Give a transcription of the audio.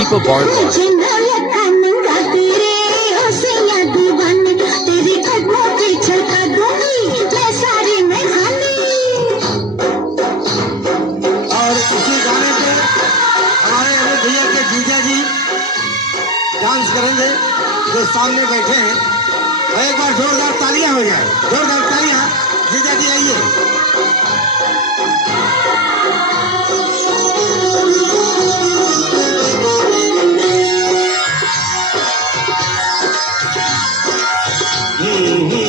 keep a barbed wire. Dance करेंगे जो सामने बैठे हैं। और एक बार जोरदार तालियां हो जाए, जोरदार तालियां। जीजा जी आइए।